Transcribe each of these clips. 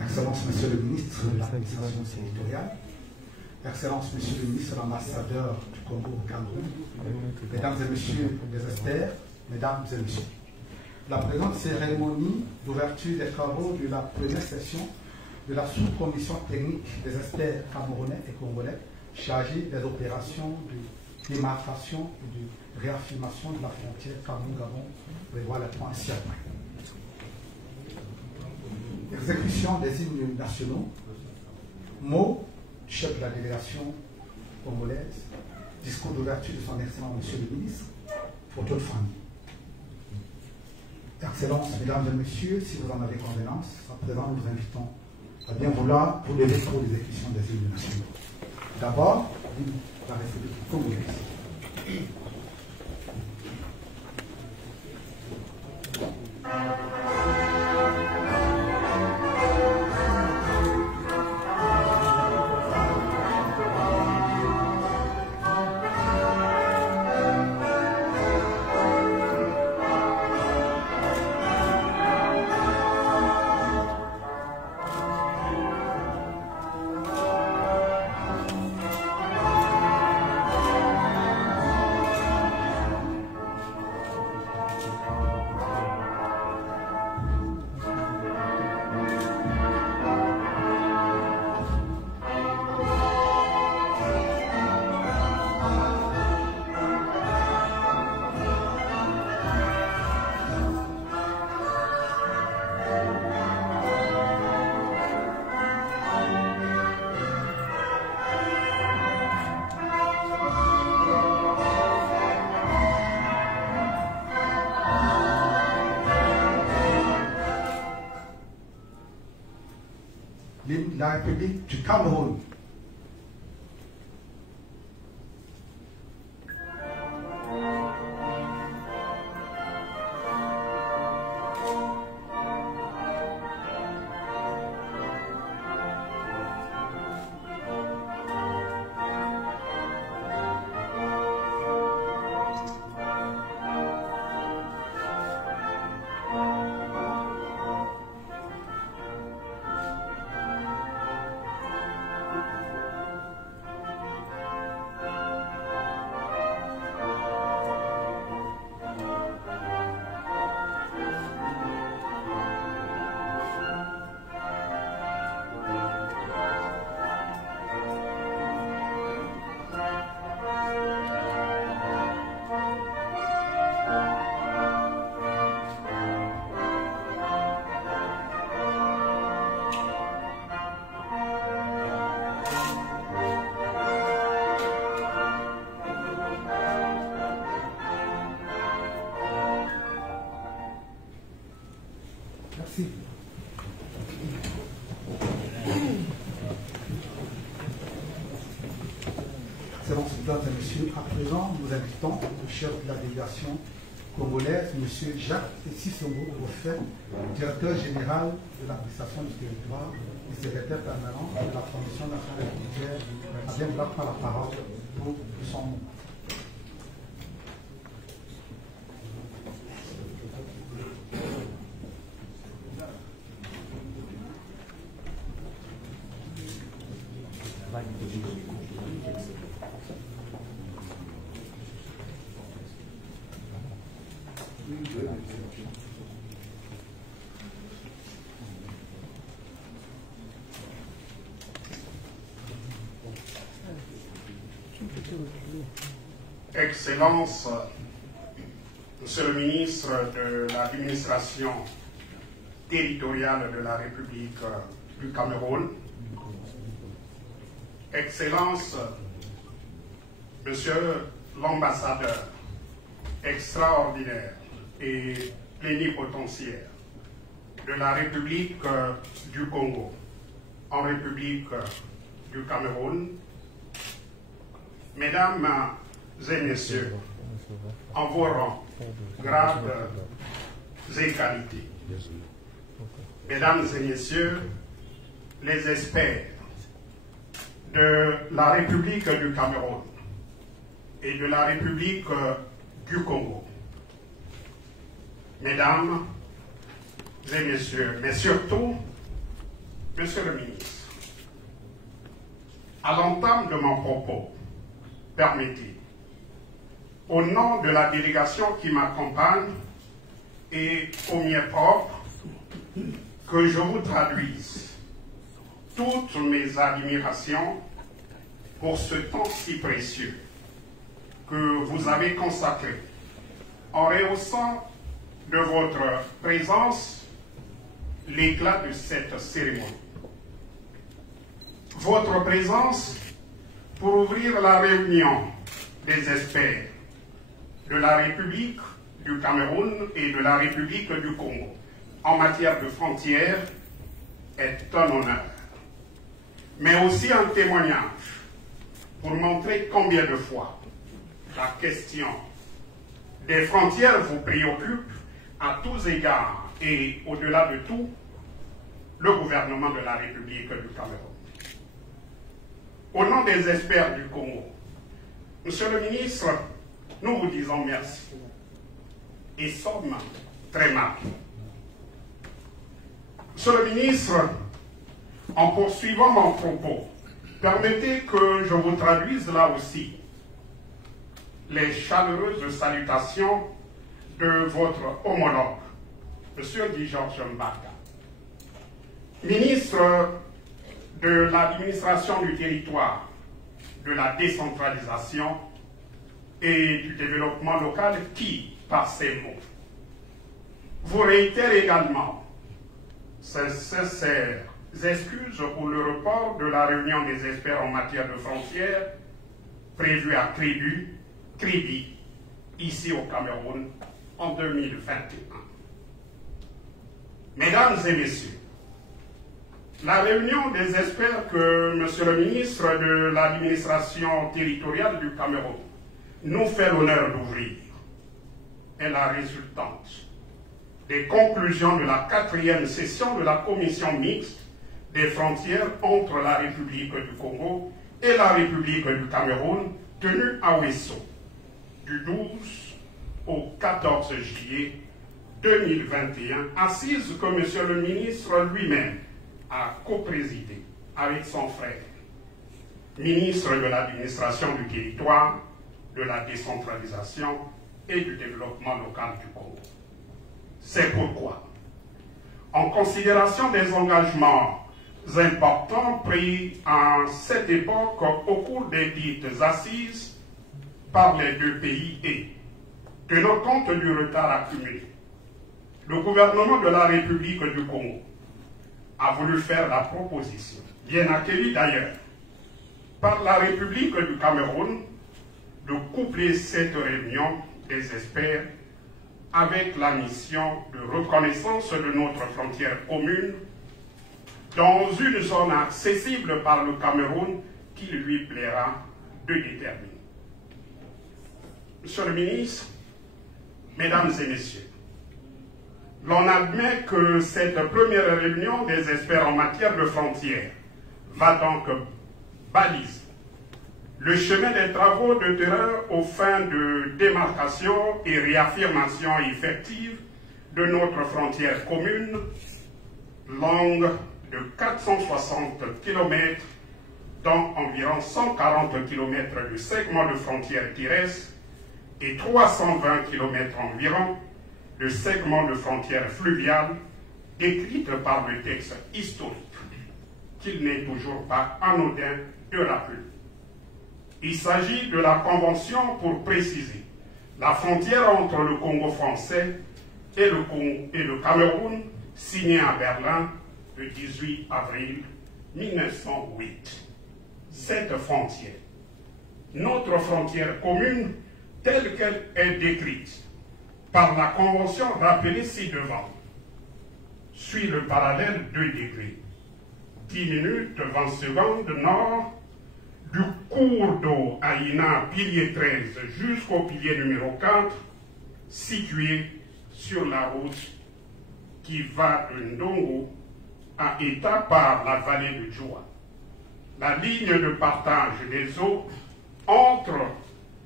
Excellence, Monsieur le ministre de l'administration territoriale, Excellence, Monsieur le ministre, l'ambassadeur du Congo au Cameroun, Mesdames et Messieurs les experts, Mesdames et Messieurs. La présente cérémonie d'ouverture des travaux de la première session de la sous-commission technique des experts camerounais et congolais chargée des opérations de démarcation et de réaffirmation de la frontière Cameroun-Gabon prévoit les points ci-après. Exécution des hymnes nationaux, mots du chef de la délégation congolaise, discours d'ouverture de son excellent Monsieur le ministre, photo de famille. Excellences, Mesdames et Messieurs, si vous en avez convenance, à présent nous vous invitons à bien vouloir vous lever pour l'exécution des hymnes nationaux. D'abord, la République congolaise. La République du Cameroun. Merci. Excellences, Mesdames et Messieurs, à présent, nous invitons le chef de la délégation congolaise, M. Jacques Sissongo Offet, directeur général de l'administration du territoire et secrétaire permanent de la Commission nationale frontière, à bien vouloir prendre la parole pour son mot. Excellences, Monsieur le ministre de l'administration territoriale de la République du Cameroun, Excellences, Monsieur l'ambassadeur extraordinaire et plénipotentiaire de la République du Congo en République du Cameroun, Mesdames et Messieurs, en vos rangs, grades et qualités. Mesdames et Messieurs, les experts de la République du Cameroun et de la République du Congo, Mesdames et Messieurs, mais surtout, Monsieur le ministre, à l'entame de mon propos, permettez, au nom de la délégation qui m'accompagne et au mien propre, que je vous traduise toutes mes admirations pour ce temps si précieux que vous avez consacré en rehaussant de votre présence l'éclat de cette cérémonie. Votre présence pour ouvrir la réunion des experts de la République du Cameroun et de la République du Congo en matière de frontières est un honneur, mais aussi un témoignage pour montrer combien de fois la question des frontières vous préoccupe à tous égards et au-delà de tout, le gouvernement de la République du Cameroun. Au nom des experts du Congo, Monsieur le ministre, nous vous disons merci et sommes très mal. Monsieur le ministre, en poursuivant mon propos, permettez que je vous traduise là aussi les chaleureuses salutations de votre homologue, M. Guy Georges Mbaka, ministre de l'administration du territoire, de la décentralisation et du développement local qui, par ces mots, vous réitère également ses sincères excuses pour le report de la réunion des experts en matière de frontières prévue à Kribi, ici au Cameroun, en 2021. Mesdames et Messieurs, la réunion des experts que Monsieur le ministre de l'administration territoriale du Cameroun nous fait l'honneur d'ouvrir est la résultante des conclusions de la 4e session de la commission mixte des frontières entre la République du Congo et la République du Cameroun tenue à Ouesso du 12 au 14 juillet 2021, assise que Monsieur le ministre lui-même a coprésidé avec son frère, ministre de l'administration du territoire, de la décentralisation et du développement local du Congo. C'est pourquoi, en considération des engagements importants pris en cette époque au cours des dites assises par les deux pays et tenant compte du retard accumulé, le gouvernement de la République du Congo a voulu faire la proposition, bien accueillie d'ailleurs, par la République du Cameroun, de coupler cette réunion des experts avec la mission de reconnaissance de notre frontière commune dans une zone accessible par le Cameroun qu'il lui plaira de déterminer. Monsieur le ministre, Mesdames et Messieurs, l'on admet que cette première réunion des experts en matière de frontières va donc baliser le chemin des travaux de terrain aux fins de démarcation et réaffirmation effective de notre frontière commune, longue de 460 km, dont environ 140 km de segments de frontières terrestres et 320 km environ de segments de frontières fluviales décrites par le texte historique, qu'il n'est toujours pas anodin de rappeler. Il s'agit de la Convention pour préciser la frontière entre le Congo français et le Cameroun, signée à Berlin le 18 avril 1908. Cette frontière, notre frontière commune, telle qu'elle est décrite par la Convention rappelée ci-devant, suit le parallèle 2 degrés, 10 minutes 20 secondes nord du cours d'eau Aïna, pilier 13, jusqu'au pilier numéro 4, situé sur la route qui va de Ndongo à Eta par la vallée de Djoua. La ligne de partage des eaux entre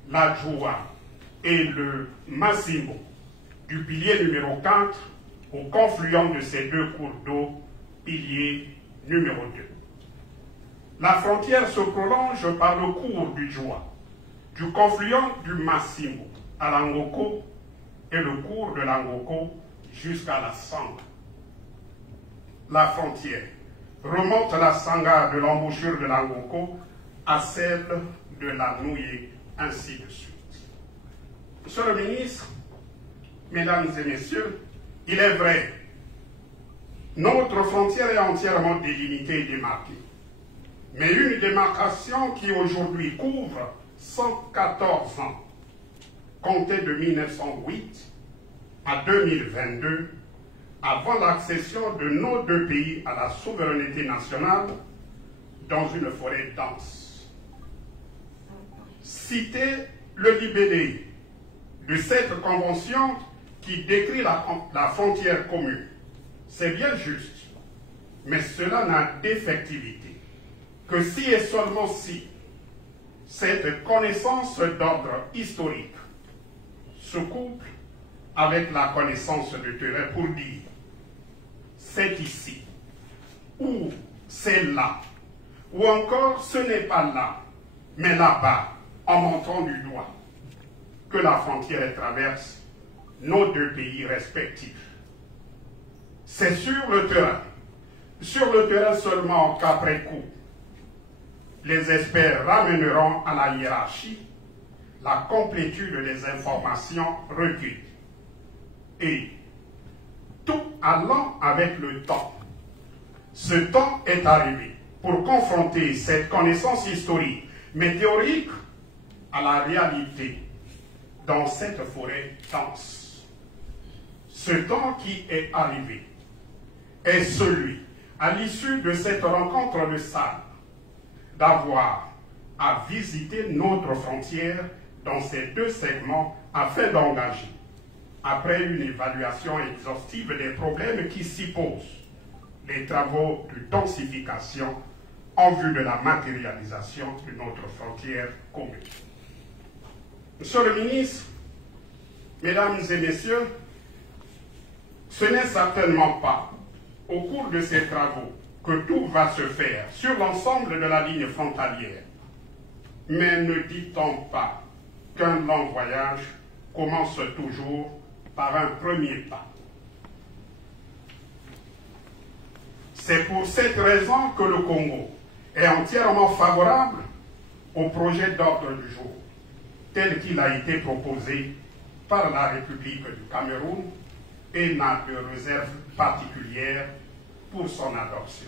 la Djoua et le Massimbo, du pilier numéro 4 au confluent de ces deux cours d'eau, pilier numéro 2. La frontière se prolonge par le cours du Djoua, du confluent du Massimbo à l'Angoko et le cours de l'Angoko jusqu'à la Sanga. La frontière remonte la Sanga de l'embouchure de l'Angoko à celle de la Nouye, ainsi de suite. Monsieur le ministre, mesdames et messieurs, il est vrai, notre frontière est entièrement délimitée et démarquée. Mais une démarcation qui aujourd'hui couvre 114 ans, comptée de 1908 à 2022, avant l'accession de nos deux pays à la souveraineté nationale, dans une forêt dense. Citer le libellé de cette convention qui décrit la frontière commune, c'est bien juste, mais cela n'a d'effectivité que si et seulement si cette connaissance d'ordre historique se couple avec la connaissance de terrain pour dire c'est ici, ou c'est là, ou encore ce n'est pas là, mais là-bas, en montrant du doigt, que la frontière traverse nos deux pays respectifs. C'est sur le terrain seulement qu'après coup, les experts ramèneront à la hiérarchie la complétude des informations recueillies. Et tout allant avec le temps, ce temps est arrivé pour confronter cette connaissance historique, mais théorique, à la réalité dans cette forêt dense. Ce temps qui est arrivé est celui, à l'issue de cette rencontre de salle, d'avoir à visiter notre frontière dans ces deux segments afin d'engager, après une évaluation exhaustive des problèmes qui s'y posent, les travaux de densification en vue de la matérialisation de notre frontière commune. Monsieur le ministre, mesdames et messieurs, ce n'est certainement pas au cours de ces travaux que tout va se faire sur l'ensemble de la ligne frontalière. Mais ne dit-on pas qu'un long voyage commence toujours par un premier pas? C'est pour cette raison que le Congo est entièrement favorable au projet d'ordre du jour, tel qu'il a été proposé par la République du Cameroun et n'a de réserve particulière pour son adoption.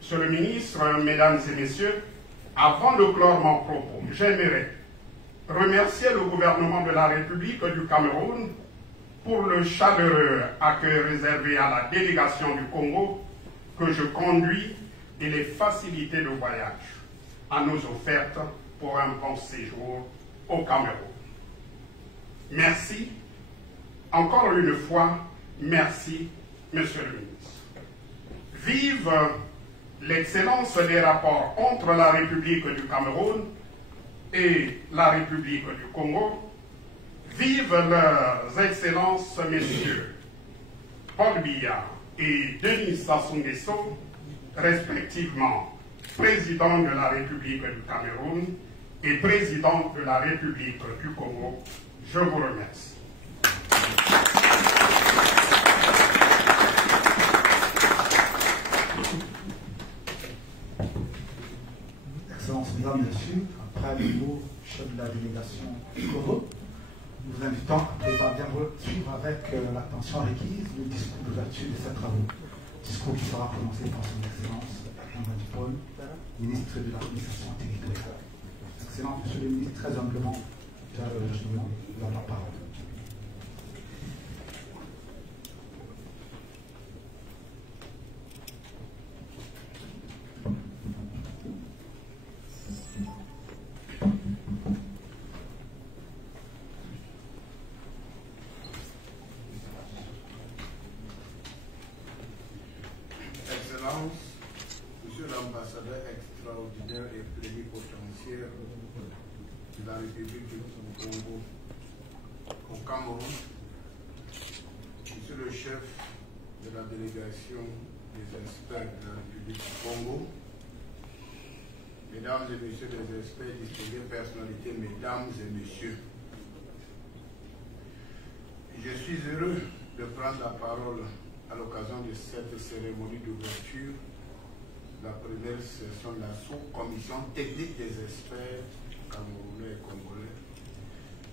Monsieur le ministre, mesdames et messieurs, avant de clore mon propos, j'aimerais remercier le gouvernement de la République du Cameroun pour le chaleureux accueil réservé à la délégation du Congo que je conduis et les facilités de voyage à nos offertes pour un bon séjour au Cameroun. Merci. Encore une fois, merci, Monsieur le ministre. Vive l'excellence des rapports entre la République du Cameroun et la République du Congo. Vive leurs excellences, messieurs Paul Biya et Denis Sassou Nguesso, respectivement président de la République du Cameroun et président de la République du Congo. Je vous remercie. Excellences, mesdames, messieurs, après le mot chef de la délégation du Congo, nous vous invitons à présent bien suivre avec l'attention requise le discours d'ouverture de ces travaux. Discours qui sera prononcé par son Excellence Jean-Baptiste Paul, ministre de l'administration territoriale. Excellence, Monsieur le ministre, très humblement, je vous demande la parole. République du Congo au Cameroun, Monsieur le chef de la délégation des experts de la République du Congo, Mesdames et Messieurs les experts, distinguées personnalités, Mesdames et Messieurs, je suis heureux de prendre la parole à l'occasion de cette cérémonie d'ouverture de la première session de la sous-commission technique des experts camerounais et congolais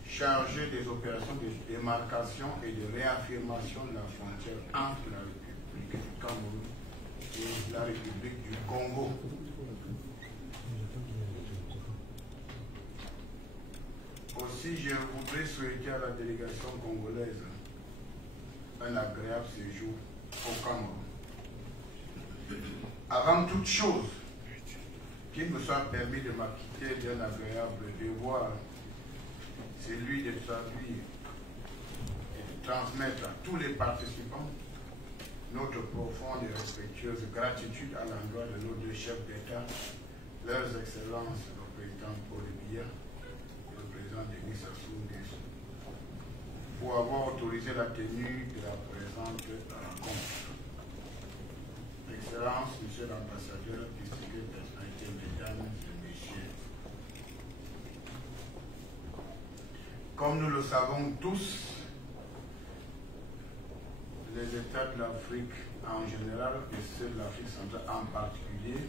chargée des opérations de démarcation et de réaffirmation de la frontière entre la République du Cameroun et la République du Congo. Aussi, je voudrais souhaiter à la délégation congolaise un agréable séjour au Cameroun. Avant toute chose, qu'il me soit permis de m'acquitter d'un agréable devoir, celui de traduire et de transmettre à tous les participants notre profonde et respectueuse gratitude à l'endroit de nos deux chefs d'État, leurs excellences, le président Paul Biya et le président Denis Sassou Nguesso, pour avoir autorisé la tenue de la présente rencontre. Excellences, Monsieur l'ambassadeur, distinguées personnalités, Mesdames et Messieurs, comme nous le savons tous, les États de l'Afrique en général et ceux de l'Afrique centrale en particulier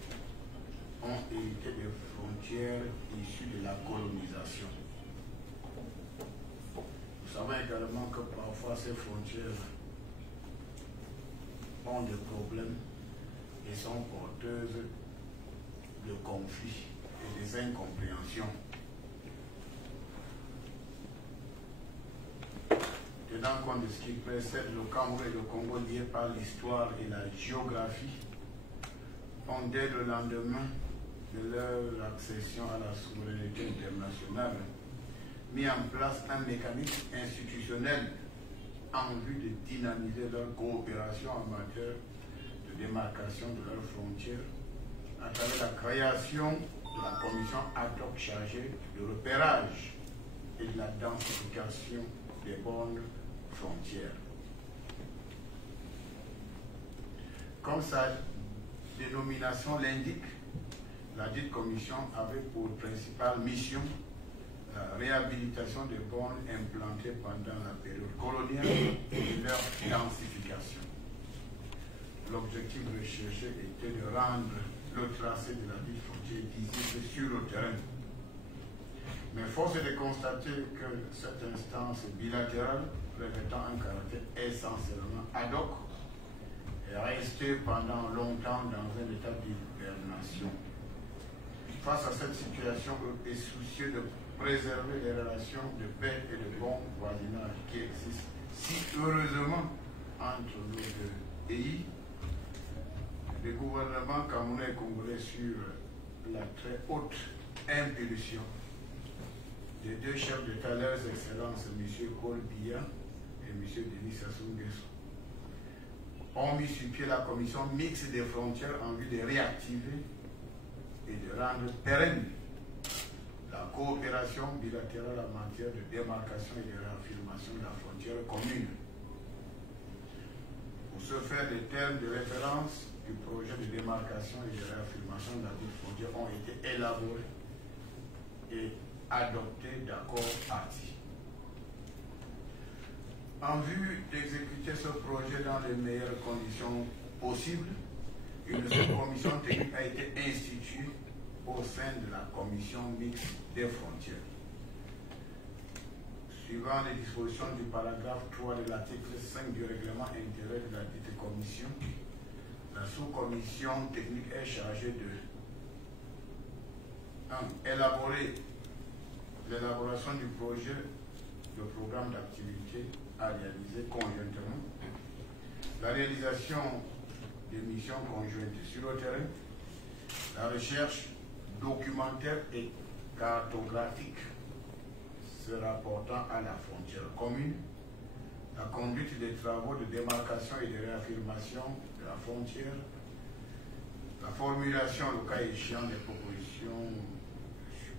ont hérité des frontières issues de la colonisation. Nous savons également que parfois ces frontières ont des problèmes et sont porteuses de conflits et des incompréhensions. Tenant compte de ce qui précède, le Cameroun et le Congo liés par l'histoire et la géographie ont, dès le lendemain de leur accession à la souveraineté internationale, mis en place un mécanisme institutionnel en vue de dynamiser leur coopération en matière de démarcation de leurs frontières à travers la création de la commission ad hoc chargée de repérage et de la densification des bornes frontières. Comme sa dénomination l'indique, la dite commission avait pour principale mission la réhabilitation des bornes implantées pendant la période coloniale et leur densification. L'objectif recherché était de rendre le tracé de la dite frontière visible sur le terrain. Mais force est de constater que cette instance bilatérale, revêtant un caractère essentiellement ad hoc, est restée pendant longtemps dans un état d'hibernation. Face à cette situation, et soucieux de préserver les relations de paix et de bon voisinage qui existent si heureusement entre nos deux pays, le gouvernement camerounais et congolais, sur la très haute impulsion des deux chefs d'État, leurs excellences, M. Paul Biya et M. Denis Sassou Nguesso, ont mis sur pied la commission mixte des frontières en vue de réactiver et de rendre pérenne la coopération bilatérale en matière de démarcation et de réaffirmation de la frontière commune. Pour ce faire, les termes de référence du projet de démarcation et de réaffirmation de la dite frontière ont été élaborés et adoptés d'accords partis. En vue d'exécuter ce projet dans les meilleures conditions possibles, une commission technique a été instituée au sein de la commission mixte des frontières. Suivant les dispositions du paragraphe 3 de l'article 5 du règlement intérieur de la dite commission, la sous-commission technique est chargée de 1. Élaborer l'élaboration du projet de programme d'activité à réaliser conjointement, la réalisation des missions conjointes sur le terrain, la recherche documentaire et cartographique se rapportant à la frontière commune, la conduite des travaux de démarcation et de réaffirmation de la frontière, la formulation, le cas échéant, des propositions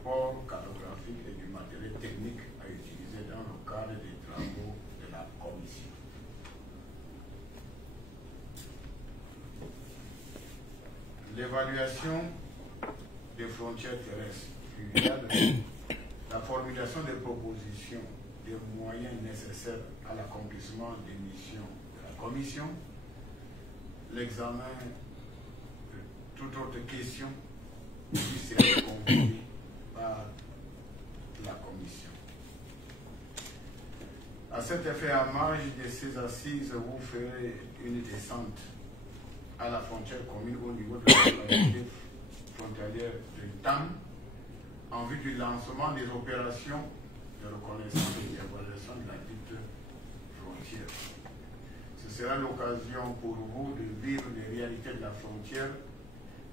supports cartographiques et du matériel technique à utiliser dans le cadre des travaux de la commission. L'évaluation des frontières terrestres fluviales, la formulation des propositions, des moyens nécessaires à l'accomplissement des missions de la commission, l'examen de toute autre question qui serait conduite par la commission. À cet effet, à marge de ces assises, vous ferez une descente à la frontière commune au niveau de la localité frontalière de TAM en vue du lancement des opérations de reconnaissance et d'évaluation de la dite frontière. Ce sera l'occasion pour vous de vivre les réalités de la frontière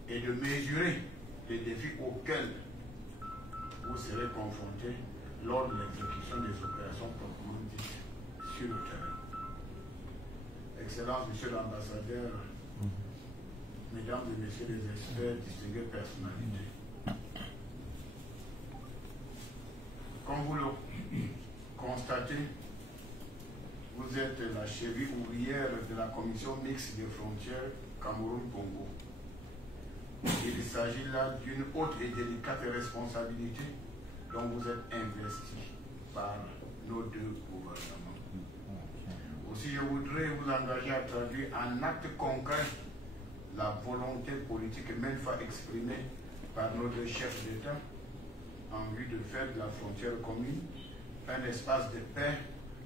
et de mesurer les défis auxquels vous serez confrontés lors de l'exécution des opérations proprement dites sur le terrain. Excellence, Monsieur l'ambassadeur, Mesdames et Messieurs les experts, distinguées personnalités, comme vous le constatez, vous êtes la cheville ouvrière de la commission mixte des frontières Cameroun-Congo. Il s'agit là d'une haute et délicate responsabilité dont vous êtes investi par nos deux gouvernements. Aussi, je voudrais vous engager à traduire en actes concrets la volonté politique maintes fois exprimée par nos deux chefs d'État en vue de faire de la frontière commune un espace de paix,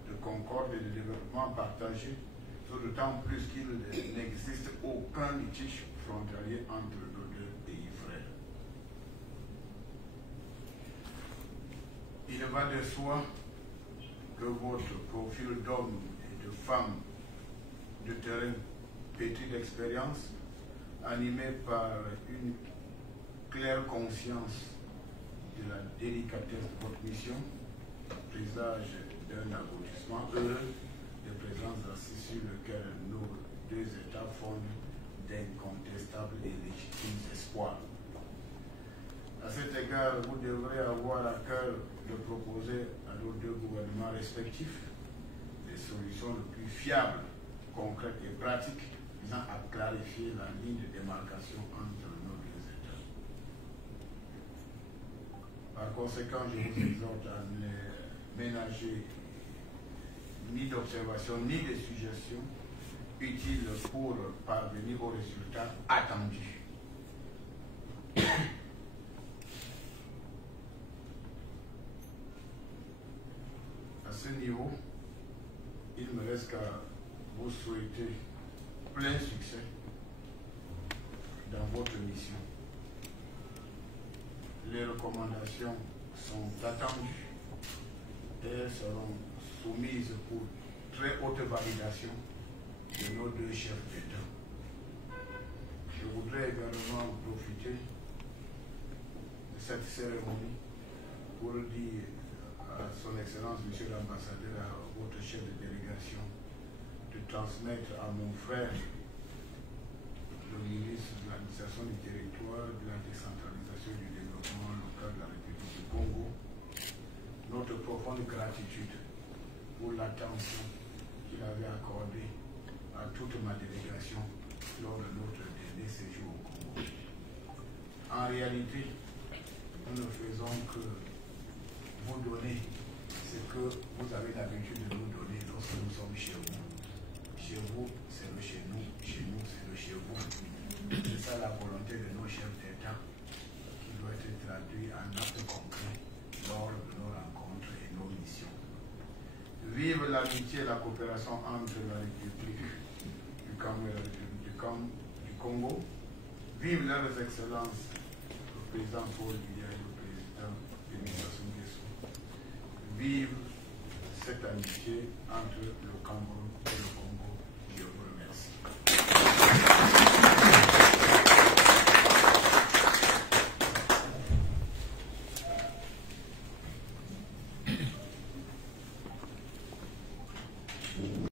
de concorde et de développement partagé, d'autant plus qu'il n'existe aucun litige frontalier entre nos deux pays frères. Il va de soi que votre profil d'homme et de femme de terrain pétri d'expérience, animé par une claire conscience de la délicatesse de votre mission, présage d'un aboutissement heureux de présence assises sur lequel nos deux États fondent d'incontestables et légitimes espoirs. À cet égard, vous devrez avoir à cœur de proposer à nos deux gouvernements respectifs des solutions les plus fiables, concrètes et pratiques visant à clarifier la ligne de démarcation entre nos deux États. Par conséquent, je vous exhorte à ne ménager ni d'observation ni de suggestions utiles pour parvenir aux résultats attendus. À ce niveau, il me reste qu'à vous souhaiter plein succès dans votre mission. Les recommandations sont attendues et seront soumises pour très haute validation de nos deux chefs d'État. Je voudrais également profiter de cette cérémonie pour dire à son Excellence, Monsieur l'ambassadeur, à votre chef de délégation, de transmettre à mon frère, le ministre de l'administration du territoire, de la décentralisation et du développement local de la République du Congo, notre profonde gratitude pour l'attention qu'il avait accordée à toute ma délégation lors de notre dernier séjour au Congo. En réalité, nous ne faisons que vous donner ce que vous avez l'habitude de nous donner lorsque nous sommes chez vous. Chez vous, c'est le chez nous, c'est le chez vous. C'est ça la volonté de nos chefs d'État qui doit être traduite en actes concrets lors de nos rencontres et nos missions. Vive l'amitié et la coopération entre la République du Congo. Vive leurs excellences, le président Paul Biya et le président Denis Sassou Nguesso. Vive cette amitié entre le Cameroun et